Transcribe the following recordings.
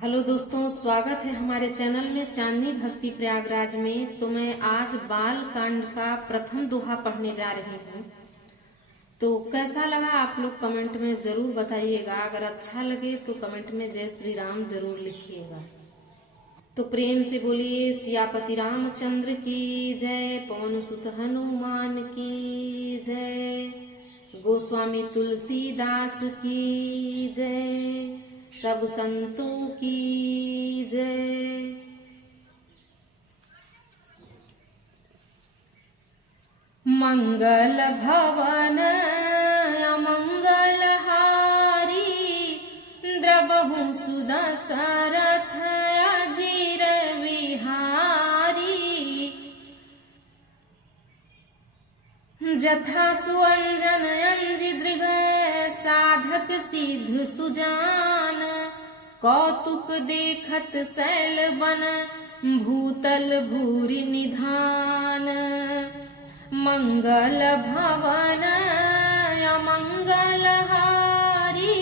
Hello दोस्तों, स्वागत है हमारे चैनल में चांदनी भक्ति प्रयागराज में। तो मैं आज बाल कांड का प्रथम दोहा पढ़ने जा रही हूँ। तो कैसा लगा आप लोग कमेंट में जरूर बताइएगा। अगर अच्छा लगे तो कमेंट में जय श्री राम जरूर लिखिएगा। तो प्रेम से बोलिए सियापति रामचंद्र की जय, पवन सुत हनुमान की जय, गोस्वामी तुलसीदास की जय, सब संतों की जय। मंगल भवन अमंगल हारी, द्रबहु सुदशरथ अजीर विहारी। जथा सुअंजन अंजि दृग, साधक सिद्ध सुजान, कौतुक देखत शैल बन, भूतल भूरि निधान। मंगल भवन अमंगल हारी,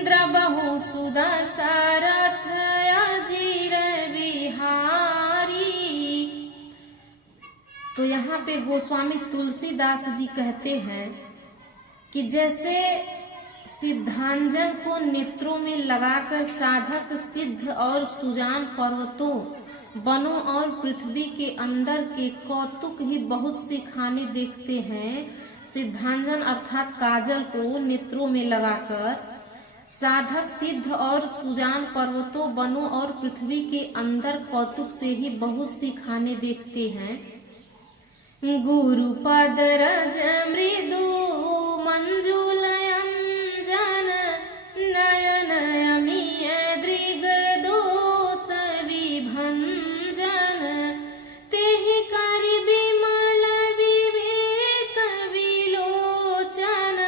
द्रबहु सुदशरथ अजीर विहारी। तो यहाँ पे गोस्वामी तुलसीदास जी कहते हैं कि जैसे सिद्धांजन को नेत्रों में लगाकर साधक सिद्ध और सुजान पर्वतों, वनों और पृथ्वी के अंदर के कौतुक ही बहुत से खाने देखते हैं। सिद्धांजन अर्थात काजल को नेत्रों में लगाकर साधक सिद्ध और सुजान पर्वतों, वनों और पृथ्वी के अंदर कौतुक से ही बहुत सी खाने देखते हैं। गुरुपद रज मृदु मंजुल अंजन, नयन अमीय दृग दोष विभंजन। तेहि करि विमल विवेक विलोचन,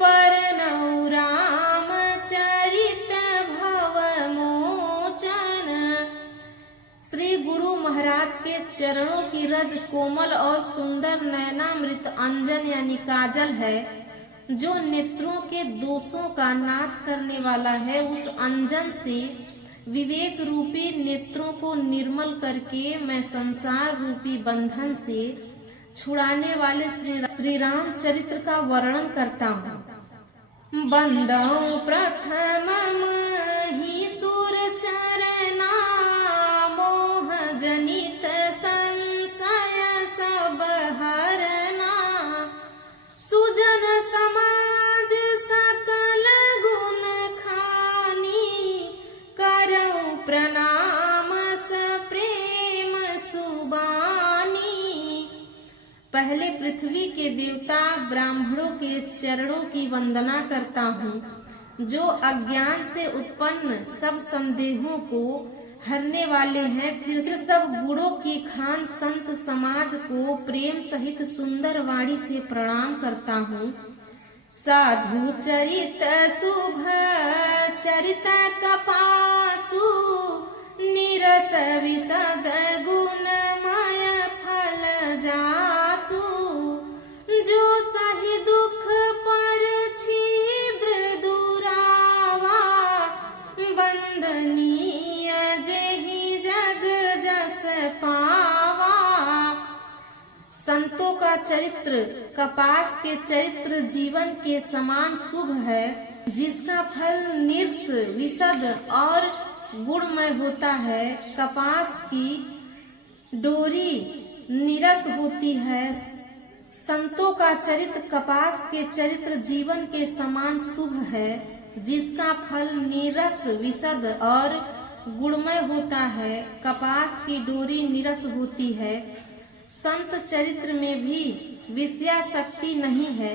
बरनउ राम चरित भव मोचन। श्री गुरु महाराज के चरणों की रज कोमल और सुंदर नयनामृत अंजन यानी काजल है, जो नेत्रों के दोषों का नाश करने वाला है। उस अंजन से विवेक रूपी नेत्रों को निर्मल करके मैं संसार रूपी बंधन से छुड़ाने वाले श्री राम चरित्र का वर्णन करता हूँ। बंदौ प्रथम ही सुर चरना, मोह जनित संशय सब हरना। सुजन समाज सकल गुण खानी, करऊ प्रणाम सप्रेम सुबानी। पहले पृथ्वी के देवता ब्राह्मणों के चरणों की वंदना करता हूँ, जो अज्ञान से उत्पन्न सब संदेहों को हरने वाले हैं। फिर से सब गुणों की खान संत समाज को प्रेम सहित सुंदर वाणी से प्रणाम करता हूँ। साधु चरित शुभ चरित कपासु, निरस विशद गुणमय फल जासु। जो सही दुख पर छिद्र दुरावा, बंदनीय जेहि जग जस पावा। संतों का चरित्र कपास के चरित्र जीवन के समान शुभ है, जिसका फल निरस विशद और गुणमय होता है। कपास की डोरी निरस होती है। संतों का चरित्र कपास के चरित्र जीवन के समान शुभ है, जिसका फल नीरस विशद और गुणमय होता है। कपास की डोरी नीरस होती है। संत चरित्र में भी विषयासक्ति नहीं है,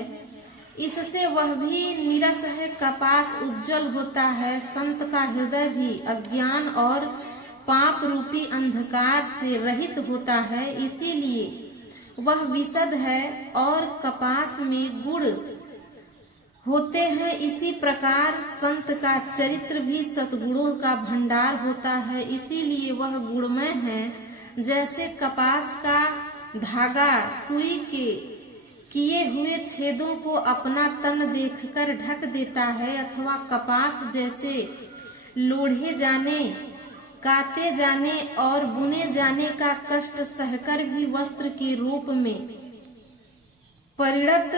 इससे वह भी नीरस है। कपास उज्जवल होता है। संत का हृदय भी अज्ञान और पाप रूपी अंधकार से रहित होता है, इसीलिए वह विशद है। और कपास में गुण होते हैं। इसी प्रकार संत का चरित्र भी सद्गुणों का भंडार होता है, इसीलिए वह गुणमय है। जैसे कपास का धागा सुई के किए हुए छेदों को अपना तन देखकर ढक देता है, अथवा कपास जैसे लोढ़े जाने, काते जाने और बुने जाने का कष्ट सहकर भी वस्त्र के रूप में परिणत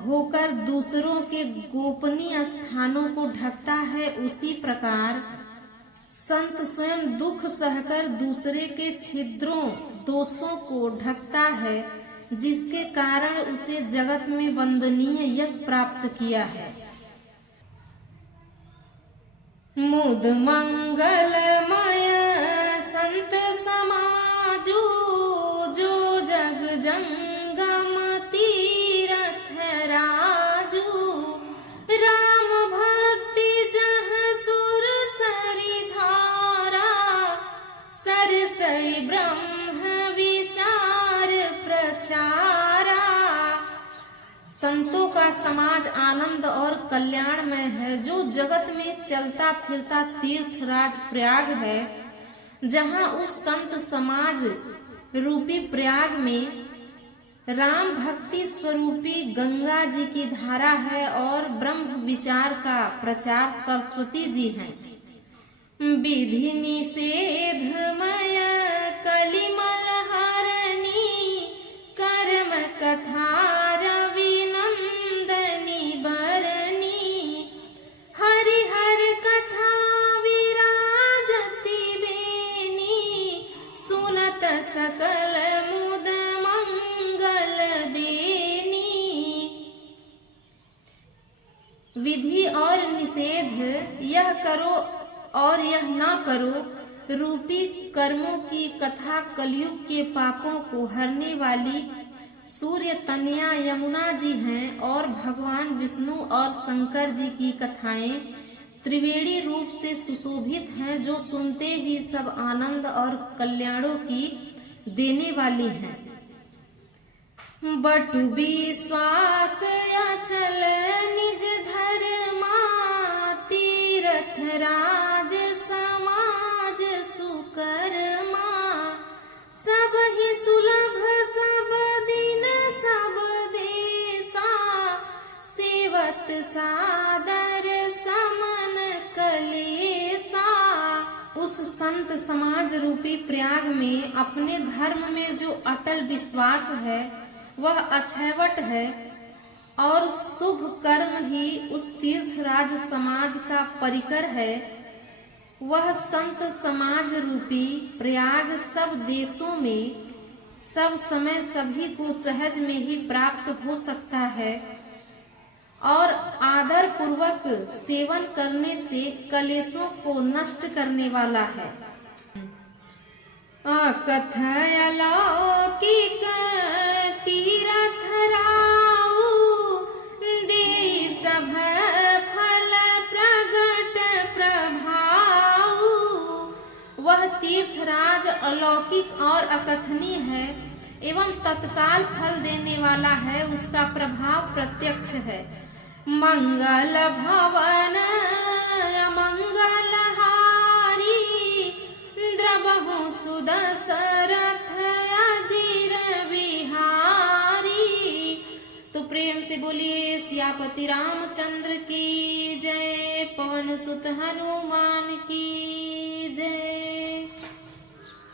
होकर दूसरों के गोपनीय स्थानों को ढकता है, उसी प्रकार संत स्वयं दुख सहकर दूसरे के छिद्रों दोषों को ढकता है, जिसके कारण उसे जगत में वंदनीय यश प्राप्त किया है। मुद मंगलमय संत समाजो, जो जग जंगम तीरथ राजू, राम भक्ति जह सुर सरि धारा, सरसई ब्रह्म विचार प्रचारा। संतों का समाज आनंद और कल्याण में है, जो जगत में चलता फिरता तीर्थराज प्रयाग है, जहाँ उस संत समाज रूपी प्रयाग में राम भक्ति स्वरूपी गंगा जी की धारा है और ब्रह्म विचार का प्रचार सरस्वती जी हैं। विधि निषेधमय कलिमल हरणी, कर्म कथा सकल मुद मंगल देनी। विधि और निषेध, यह करो और यह न करो रूपी कर्मों की कथा कलयुग के पापों को हरने वाली सूर्य तनया यमुना जी हैं, और भगवान विष्णु और शंकर जी की कथाएं त्रिवेणी रूप से सुशोभित हैं, जो सुनते ही सब आनंद और कल्याणों की देने वाली हैं। बटु विश्वास अचल निज धर्मा, तीरथ राज समाज सुकर्मा, सब ही सुलभ सब दिन सब देशा, सेवत सादर समन कलेसा। उस संत समाज रूपी प्रयाग में अपने धर्म में जो अटल विश्वास है वह अक्षयवट है, और शुभ कर्म ही उस तीर्थराज समाज का परिकर है। वह संत समाज रूपी प्रयाग सब देशों में सब समय सभी को सहज में ही प्राप्त हो सकता है, और आदर पूर्वक सेवन करने से कलेशों को नष्ट करने वाला है। कथय अलौकिक तीरथ राउ, दे सब फल प्रगट प्रभाऊ। वह तीर्थराज अलौकिक और अकथनीय है एवं तत्काल फल देने वाला है, उसका प्रभाव प्रत्यक्ष है। मंगल भवन मंगल हारी, द्रवहु सुदशरथ अजीर बिहारी। तो प्रेम से बोलिए सियापति रामचंद्र की जय, पवन सुत हनुमान की जय।